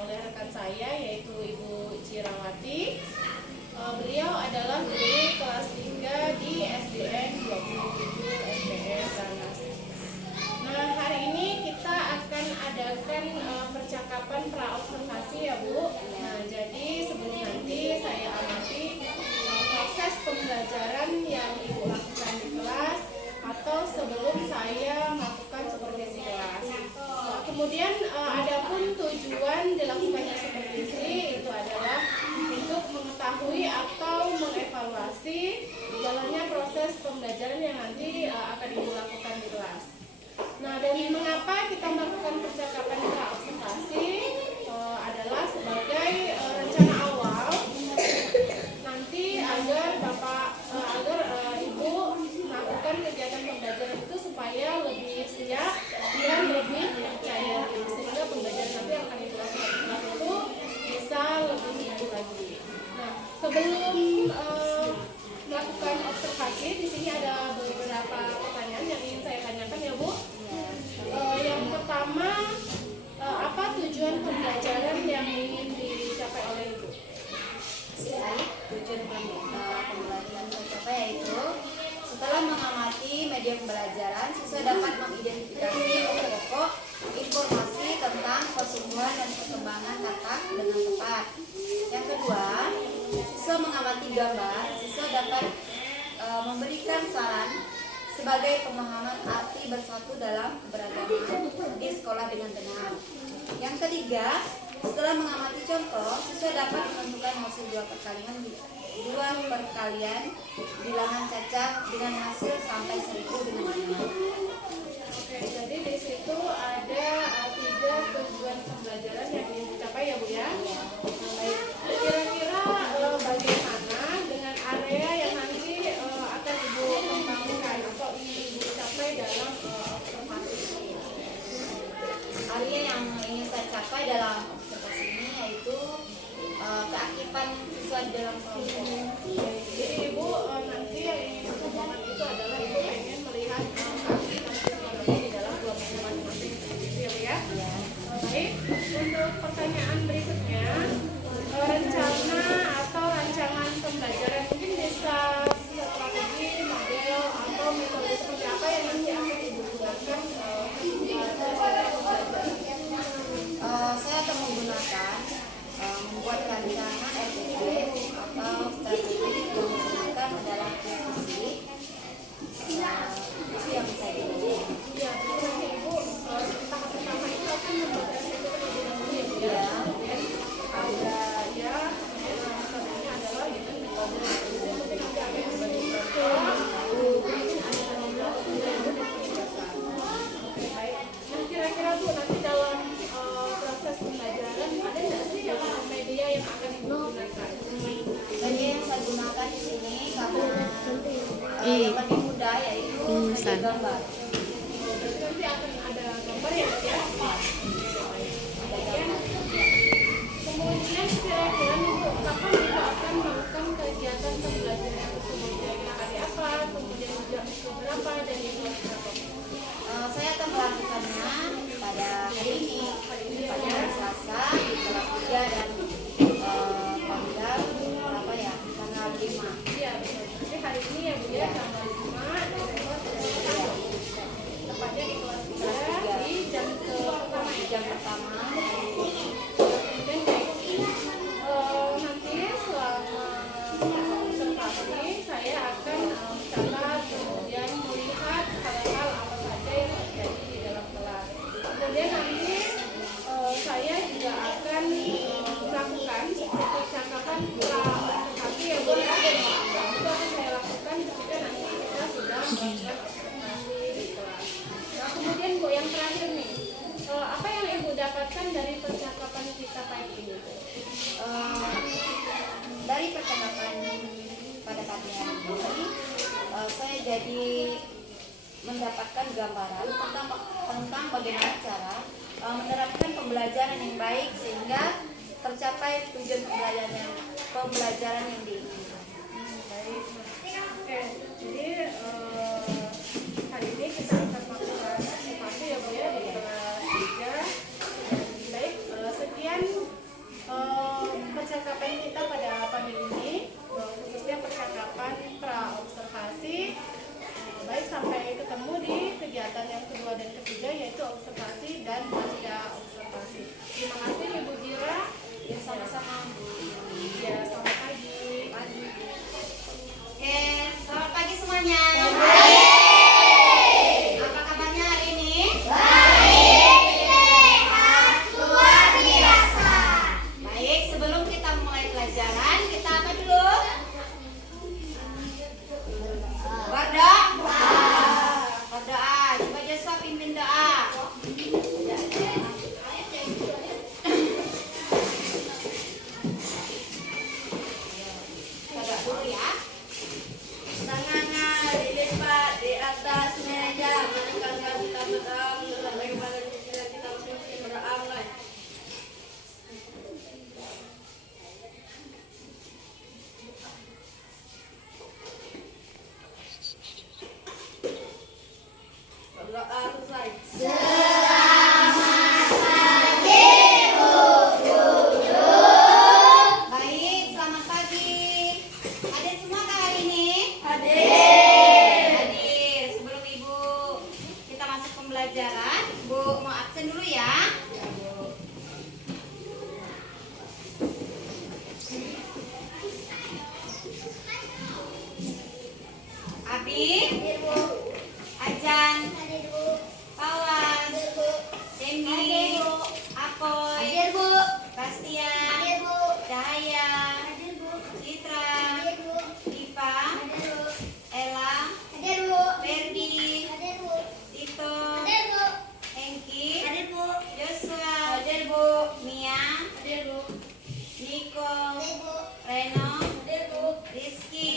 oleh rekan saya yaitu Ibu Cirawati. Beliau adalah guru kelas 3 di SDN 27 SDN Ranas. Nah, hari ini kita akan adakan percakapan praobservasi ya Bu. Nah, jadi sebelum nanti saya amati proses pembelajaran yang Ibu lakukan di kelas atau sebelum saya melakukan supervisi kelas. Kemudian adapun tujuan dilakukannya supervisi itu adalah untuk mengetahui atau mengevaluasi jalannya proses pembelajaran yang nanti akan Ibu lakukan di kelas. Nah, dan mengapa kita melakukan percakapan praobservasi adalah sebagai rencana awal nanti agar Ibu melakukan kegiatan pembelajaran itu supaya lebih siap dan lebih percaya diri, sehingga pembelajaran nanti yang akan Ibu lakukan di kelas itu bisa lebih baik lagi. Nah, sebelum melakukan observasi, di sini ada beberapa pertanyaan yang ingin saya tanyakan ya Bu. Yang pertama, apa tujuan pembelajaran yang ingin dicapai oleh Ibu? Tujuan pembelajaran tercapai yaitu setelah mengamati media pembelajaran, siswa dapat mengidentifikasi pokok-pokok informasi tentang pertumbuhan dan perkembangan katak dengan tepat. Yang kedua, siswa mengamati gambar, siswa dapat memberikan saran sebagai pemahaman arti bersatu dalam keberagaman di sekolah dengan benar. Yang ketiga, setelah mengamati contoh, siswa dapat menentukan hasil dua perkalian bilangan cacat dengan hasil sampai 1000 dengan benar. Oke, jadi di situ ada 3 tujuan pembelajaran yang ingin dicapai ya Bu ya. Baik, kira-kira bagaimana dengan area yang nanti akan Ibu kembangkan atau ingin Ibu capai dalam observasi ini? Area yang ingin saya capai dalam observasi ini yaitu keaktifan siswa di dalam kelompok. Jadi Ibu nanti yang ingin dikembangkan itu adalah Ibu pengen melihat keaktifan siswa nanti di dalam kelompok masing-masing gitu ya Bu ya. Baik, untuk pertanyaan berikutnya, rencana atau rancangan pembelajaran mungkin bisa strategi, model atau metode seperti apa yang nanti akan Ibu gunakan Saya akan menggunakan membuat rancangan RTP atau strategi yang digunakan adalah diskusi. Itu yang saya pilih. ya, nanti Ibu tahap pertama itu akan membuat RTP terlebih dahulu ya Bu ya. Kemudian ada ya metodenya adalah gitu metode diskusi, mungkin nanti akan berbagi contoh, mungkin ada membuat penjelasan. Oke, baik. Nah, kira-kira Bu nanti dalam proses pembelajaran ada nggak sih media yang akan Ibu gunakan? Media yang saya gunakan di sini karena yang lebih mudah yaitu media gambar. Berarti nanti akan ada gambar ya Bu ya? Kemudian kira-kira nih Bu, kapan Ibu akan melakukan kegiatan pembelajaran tersebut? Kira-kira hari apa, kemudian jam berapa, dan Ibu berapa? Saya akan melakukannya pada hari ini, pada hari Selasa di kelas 3 dan tanggal berapa ya? Tanggal 5. Iya, betul. Jadi hari ini ya Bu ya, tanggal 5 Desember 2020. Tepatnya di kelas 3 di jam pertama. Jam pertama. Kemudian nanti selama observasi saya akan mencatat, kemudian melihat hal-hal apa saja yang terjadi di dalam kelas. Kemudian nanti saya juga akan melakukan percakapan praobservasi ya Bu ya. Itu akan saya lakukan ketika nanti kita sudah melakukan observasi di kelas. Nah, kemudian Bu, yang terakhir nih, apa yang Ibu dapatkan dari percakapan kita pagi ini? Dari percakapan pada pagi hari ini, saya jadi mendapatkan gambaran tentang bagaimana cara menerapkan pembelajaran yang baik sehingga tercapai tujuan pembelajaran yang diinginkan. Baik. Oke, jadi hari ini kita akan melakukan observasi ya Bu ya di kelas 3. Baik, sekian Baiklah, Bu mau absen dulu ya. Abi, Ajan, Pawan, Demi, Apoy, Bastian, Cahaya, Citra, Dipa, Ella, Ferdi, Tito, Hengki, Joshua, Mia, Niko, Reno, Rizky,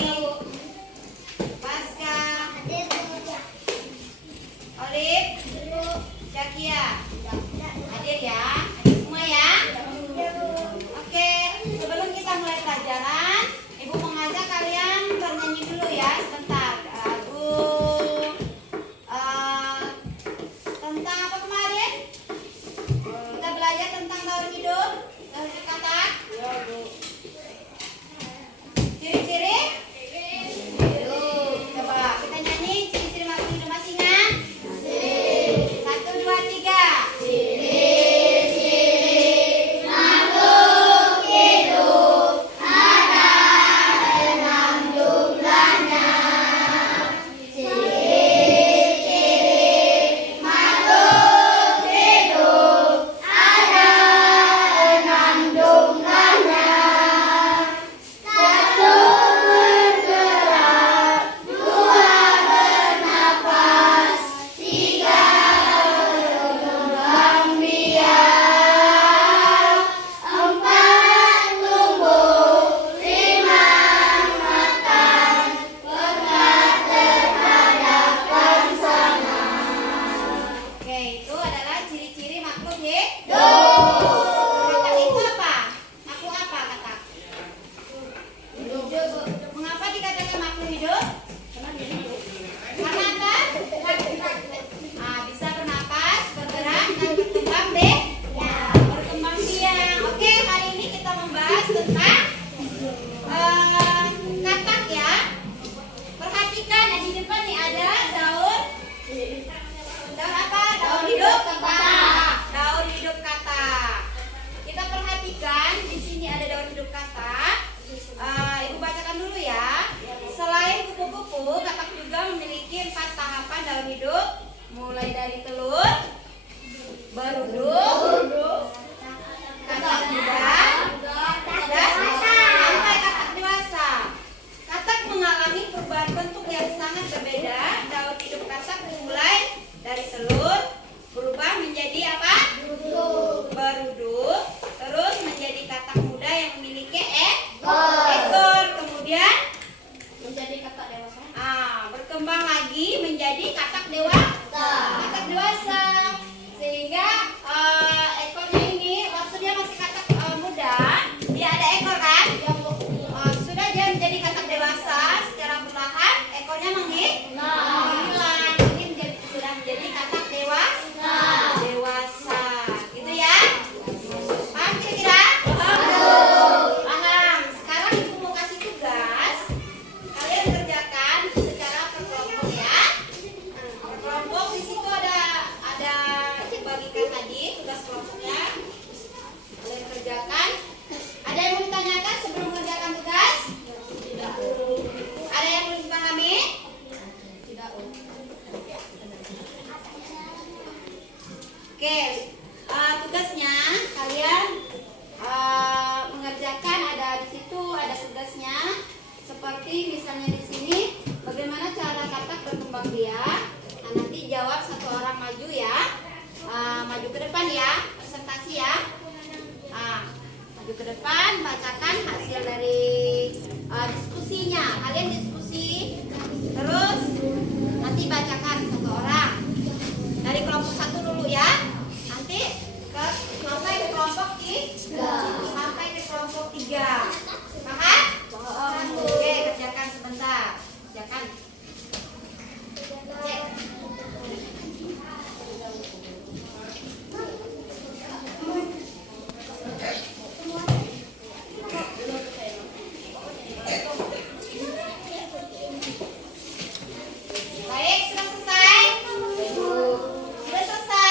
Pasca, Olip, Zakia. Hadir ya, hadir semua ya. Oke, sebelum kita mulai pelajaran, Ibu mau ngajak kalian bernyanyi dulu ya sebentar. Lagu tentang apa kemarin? Kita belajar tentang daur hidup, daur hidup kata. Ciri-ciri? Coba kita nyanyi ciri-ciri makhluk hidup masih ingat? 1, 2, 3. Oke, itu adalah ciri-ciri makhluk hidup. Katak itu apa? Makhluk apa katak? Mengapa dikatakan makhluk hidup? Karena apa? Bisa bernapas, bergerak, dan berkembang berkembang biak. Oke, hari ini kita membahas tentang katak ya. Perhatikan di depan nih ada daun apa? Daun hidup kata. Daun hidup kata. Kita perhatikan di sini ada daun hidup kata. Ibu bacakan dulu ya. Selain kupu-kupu, katak juga memiliki 4 tahapan daun hidup, mulai dari telur, beruduk, katak muda, dan sampai katak dewasa. Katak mengalami perubahan bentuk yang sangat berbeda. Daun hidup katak mulai dari telur berubah menjadi apa? Beruduk, terus menjadi katak muda yang memiliki ekor, kemudian Menjadi katak dewasa. berkembang lagi menjadi katak dewasa. Sehingga ekornya ini waktu dia masih katak muda, dia ada ekor kan? Sudah dia menjadi katak dewasa, secara perlahan ekornya menghilang. Ini sudah menjadi katak dewasa. Gitu ya? Paham kira-kira? Paham. Sekarang Ibu mau kasih tugas. Kalian kerjakan secara berkelompok ya. Berkelompok di situ ada dibagikan tadi tugas kelompoknya. Kalian kerjakan. Ada yang mau ditanyakan sebelum mengerjakan tugas? Tidak. Ada yang belum dipahami? Tidak. Oke, tugasnya kalian mengerjakan ada di situ ada tugasnya. Seperti misalnya di sini, bagaimana cara katak berkembang biak? Nanti jawab satu orang maju ya, maju ke depan ya, presentasi ya. Maju ke depan, bacakan hasil dari diskusinya. Kalian diskusi, terus nanti bacakan satu orang. Dari kelompok 1 dulu ya, nanti sampai ke kelompok 3. Paham? Oke, kerjakan sebentar. Kerjakan. Cek. Baik, sudah selesai? Sudah selesai?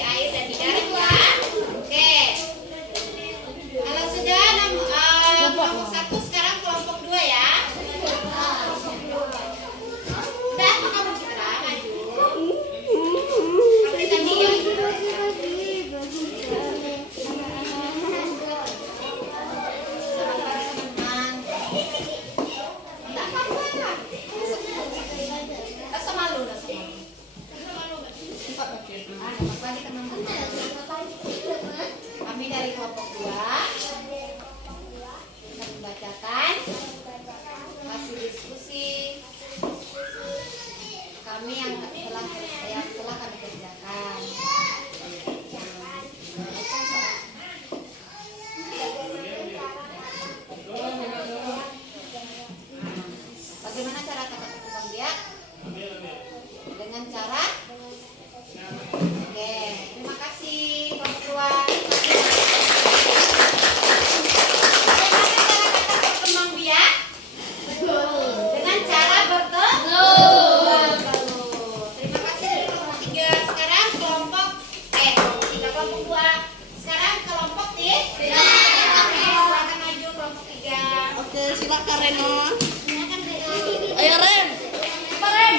air dan di darat ya. Oke. Kalau sudah kelompok 1 sekarang kelompok 2 ya. Udah, apa kamu Citra? Maju. Seperti tadi ya. Rasa malu. Kembali teman-teman. Kami dari kelompok 2 akan membacakan hasil diskusi kami yang telah kami kerjakan. Bagaimana cara kata berkembang biak? Dengan cara oke, terima kasih kelompok 2. Bagaimana cara kata berkembang biak? Dengan cara bertelur. Terima kasih dari kelompok 3. Sekarang kelompok 3 kelompok 2. Sekarang kelompok 3. Silakan maju kelompok 3. Oke, silakan Reno. Silakan Reno. Ayo Ren. Apa Ren?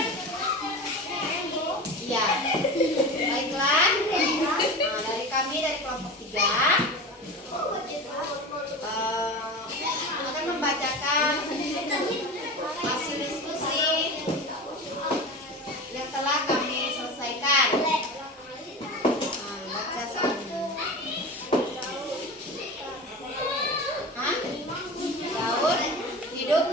Iya. Baiklah. Nah, dari kami dari kelompok 3 akan membacakan hasil diskusi yang telah kami selesaikan. Baca sama. Daun hidup.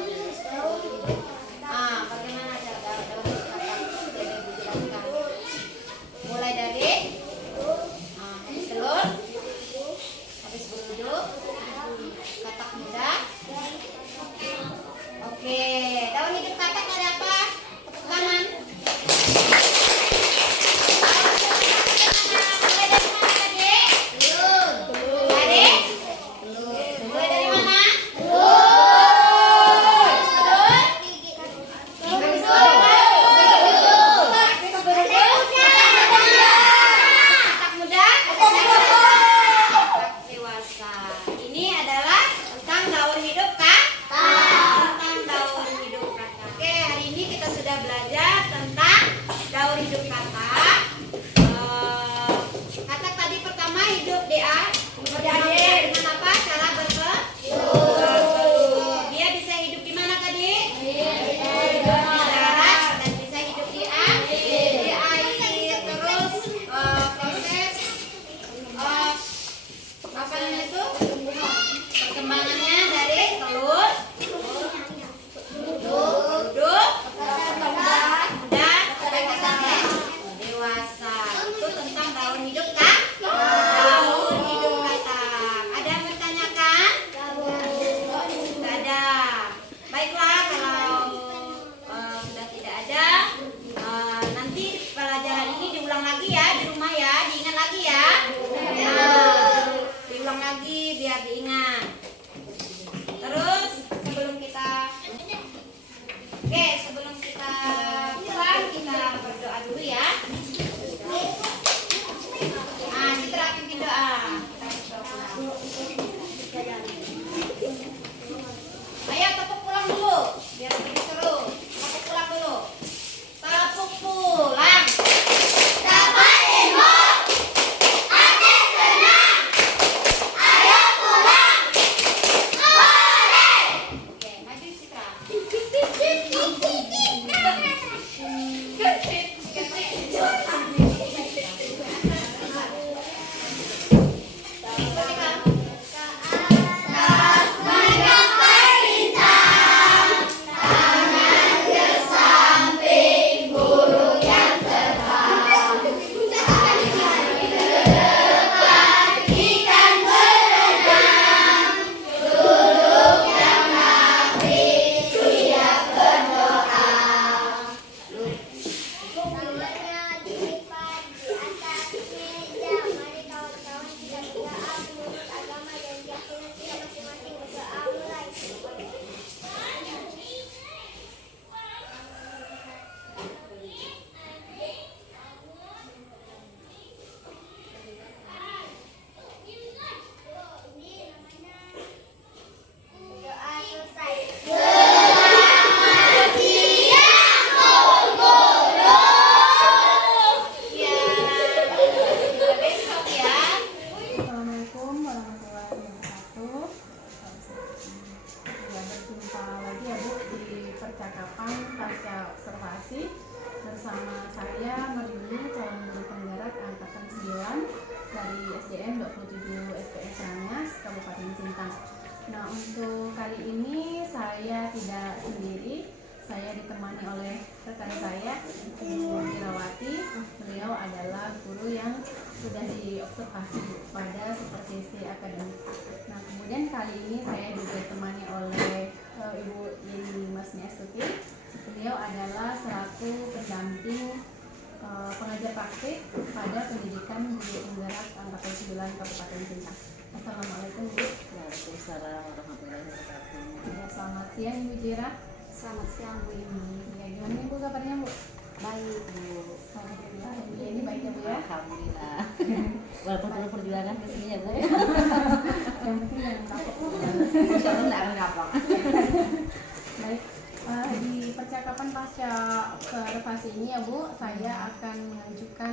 ini saya tidak sendiri, saya ditemani oleh rekan saya, Ibu Irawati. Beliau adalah guru yang sudah diobservasi pada supervisi akademik. Nah, kemudian kali ini saya juga ditemani oleh Ibu Yeni Masni Astuti. Beliau adalah selaku pendamping pengajar praktik pada pendidikan guru penggerak angkatan 9 Kabupaten Sintang. Assalamualaikum Bu. Waalaikumsalam warahmatullahi wabarakatuh. Ya, selamat siang Ibu Jira. Selamat siang Bu Ini. Ya, gimana nih Bu kabarnya Bu? Baik Bu. Alhamdulillah, Bu ini baiknya Bu ya. Alhamdulillah. Walaupun perlu perjuangan ke sini ya Bu. Yang penting jangan kapok. Insya Allah nggak akan kapok. Baik, di percakapan pasca observasi ini ya Bu, saya akan mengajukan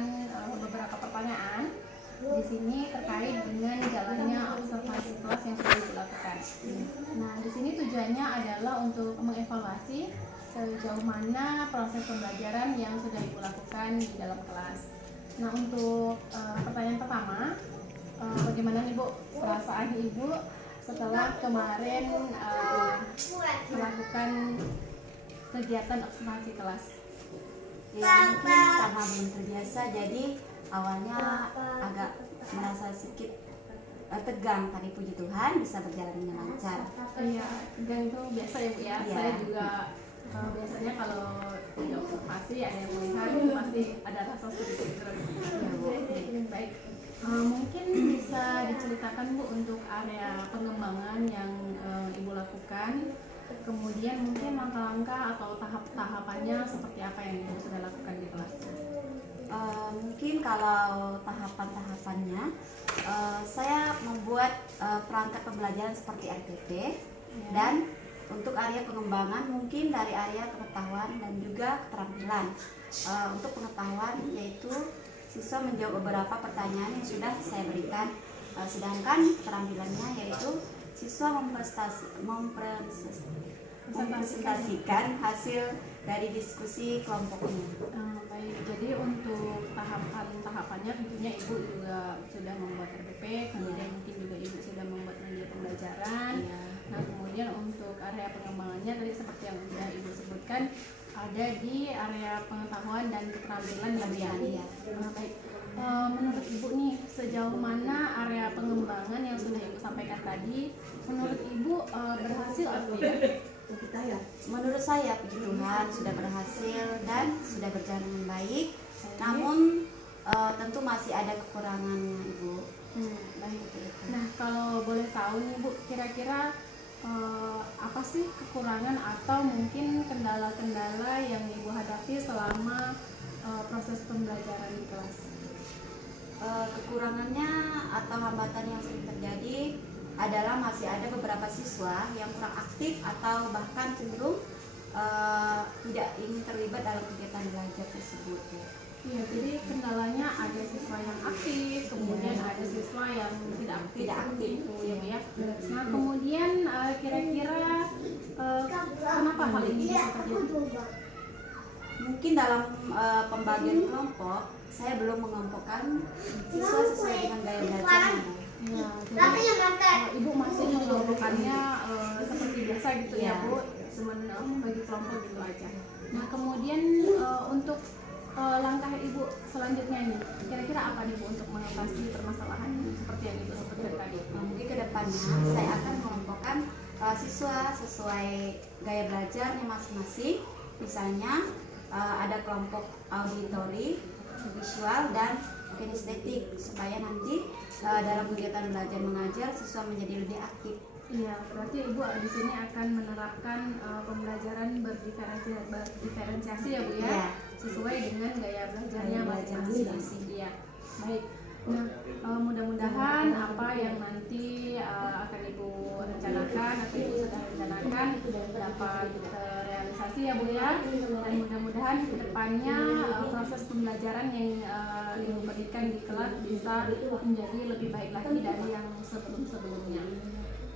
beberapa pertanyaan di sini terkait dengan jalannya observasi kelas yang sudah dilakukan. Nah, di sini tujuannya adalah untuk mengevaluasi sejauh mana proses pembelajaran yang sudah Ibu lakukan di dalam kelas. Nah, untuk pertanyaan pertama, bagaimana nih Bu perasaan Ibu setelah kemarin melakukan kegiatan observasi kelas? Ya mungkin karena belum terbiasa, jadi awalnya agak merasa sedikit tegang, tapi puji Tuhan bisa berjalan dengan lancar. Iya, dan itu biasa ya Bu ya. Iya. Saya juga biasanya kalau di observasi ada yang melihat itu pasti ada rasa sedikit grogi. Ya, Bu. Baik. Mungkin bisa diceritakan Bu untuk area pengembangan yang Ibu lakukan, kemudian mungkin langkah-langkah atau tahap-tahapannya seperti apa yang Ibu sudah lakukan di kelas. Mungkin kalau tahapan-tahapannya, saya membuat perangkat pembelajaran seperti RPP, dan untuk area pengembangan mungkin dari area pengetahuan dan juga keterampilan. Untuk pengetahuan yaitu siswa menjawab beberapa pertanyaan yang sudah saya berikan, sedangkan keterampilannya yaitu siswa mempresentasikan hasil dari diskusi kelompoknya. Baik, jadi untuk tahapannya tentunya Ibu juga sudah membuat RPP, kemudian mungkin juga Ibu sudah membuat media pembelajaran. Nah, kemudian untuk area pengembangannya tadi seperti yang sudah Ibu sebutkan, ada di area pengetahuan dan keterampilan yang baik. Menurut Ibu nih, sejauh mana area pengembangan yang sudah Ibu sampaikan tadi menurut Ibu berhasil atau tidak? Menurut saya puji Tuhan sudah berhasil dan sudah berjalan dengan baik. Namun tentu masih ada kekurangannya Ibu. Baik. Nah, kalau boleh tahu nih Bu, kira-kira apa sih kekurangan atau mungkin kendala-kendala yang Ibu hadapi selama proses pembelajaran di kelas? Kekurangannya atau hambatan yang sering terjadi adalah masih ada beberapa siswa yang kurang aktif atau bahkan cenderung tidak ingin terlibat dalam kegiatan belajar tersebut. Iya, jadi kendalanya ada siswa yang aktif, kemudian ada siswa yang tidak aktif itu ya. Nah, kemudian kira-kira kenapa hal ini bisa terjadi? Mungkin dalam pembagian kelompok saya belum mengelompokkan siswa sesuai dengan gaya belajarnya. Ya, jadi Ibu masih mengelompokkannya seperti biasa gitu ya Bu, cuman bagi kelompok gitu aja. Nah, kemudian untuk langkah Ibu selanjutnya nih, kira-kira apa nih Bu untuk mengatasi permasalahan seperti yang Ibu sebutkan tadi? Mungkin kedepannya saya akan mengelompokkan siswa sesuai gaya belajarnya masing-masing. Misalnya ada kelompok auditori, visual, dan kinestetik, supaya nanti dalam kegiatan belajar mengajar siswa menjadi lebih aktif. Iya, berarti Ibu di sini akan menerapkan pembelajaran berdiferensiasi ya Bu ya, Iya. sesuai dengan gaya belajarnya masing-masing. Iya, baik. Nah, mudah-mudahan apa yang nanti akan Ibu rencanakan atau Ibu sudah rencanakan dapat terrealisasi ya Bu ya, dan mudah-mudahan kedepannya proses pembelajaran yang Ibu berikan di kelas bisa menjadi lebih baik lagi dari yang sebelum-sebelumnya.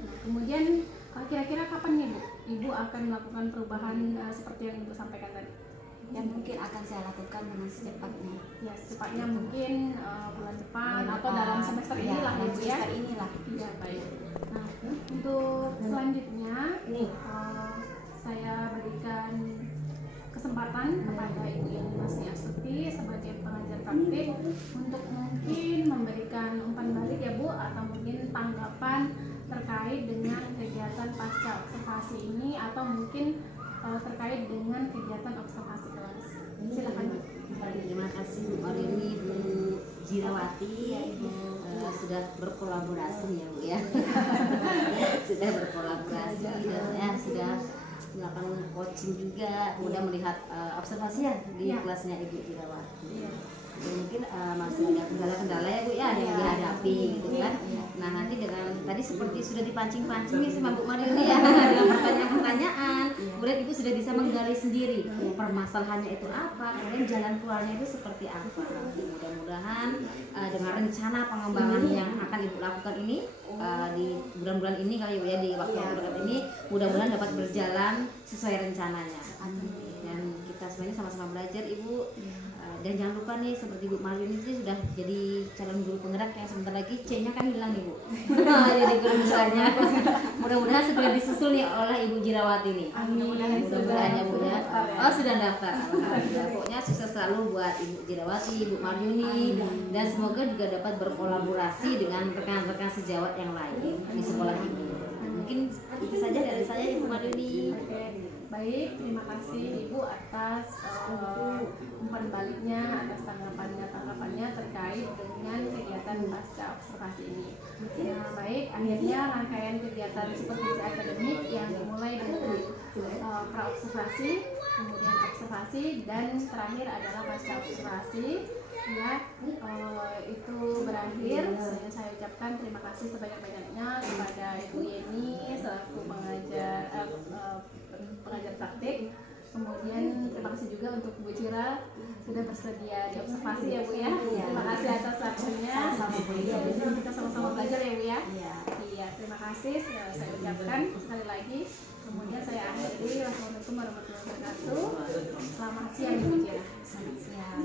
Nah, kemudian kira-kira kapan nih Bu Ibu akan melakukan perubahan seperti yang Ibu sampaikan tadi? Yang mungkin akan saya lakukan dengan secepatnya. Ya, secepatnya mungkin bulan depan atau dalam semester inilah ya Bu ya. Semester inilah. Iya, baik. Nah, untuk selanjutnya saya berikan kesempatan kepada Ibu Yani Masni Astuti sebagai pengajar praktik untuk mungkin memberikan umpan balik ya Bu, atau mungkin tanggapan terkait dengan kegiatan pasca observasi ini, atau mungkin terkait dengan kegiatan observasi kelas. Silakan Bu. Terima kasih Bu Marini, Bu Jirawati, sudah berkolaborasi ya Bu ya. Sudah berkolaborasi dan saya sudah melakukan coaching juga, kemudian melihat observasi ya di kelasnya Ibu Jirawati. Dan mungkin masih ada kendala-kendala ya Bu ya yang dihadapi gitu kan. Nah nanti dengan tadi seperti sudah dipancing-pancing nih sama Bu Marini ya dengan pertanyaan-pertanyaan, kemudian Ibu sudah bisa menggali sendiri permasalahannya itu apa, kemudian jalan keluarnya itu seperti apa. Mudah-mudahan dengan rencana pengembangan yang akan Ibu lakukan ini di bulan-bulan ini kali ya, di waktu-waktu dekat ini mudah-mudahan dapat berjalan sesuai rencananya. Dan kita semuanya sama-sama belajar Ibu. Dan jangan lupa nih, seperti Bu Marini itu sudah jadi calon guru penggerak yang sebentar lagi C-nya kan hilang nih Bu. Jadi guru besarnya. Mudah-mudahan segera disusul nih oleh Ibu Jirawati nih. Mudah-mudahan ya Bu ya. Oh sudah daftar. Alhamdulillah. Pokoknya sukses selalu buat Ibu Jirawati, Ibu Marini, dan semoga juga dapat berkolaborasi dengan rekan-rekan sejawat yang lain di sekolah ini. Mungkin itu saja dari saya Ibu Marini. Baik, terima kasih Ibu atas umpan baliknya, atas tanggapannya terkait dengan kegiatan pasca observasi ini. Ya, baik, akhirnya rangkaian kegiatan supervisi akademik yang dimulai dari pra-observasi, kemudian observasi, dan terakhir adalah pasca observasi. Ya, itu berakhir. Saya ucapkan terima kasih sebanyak-banyaknya kepada Ibu Yani selaku pengajar praktik. Kemudian terima kasih juga untuk Bu Cira sudah bersedia diobservasi ya Bu ya. Terima kasih atas waktunya. Kita sama-sama belajar ya Bu ya. Iya, terima kasih saya ucapkan sekali lagi. Kemudian saya akhiri. Wassalamualaikum warahmatullahi wabarakatuh. Selamat siang Bu Cira. Selamat siang.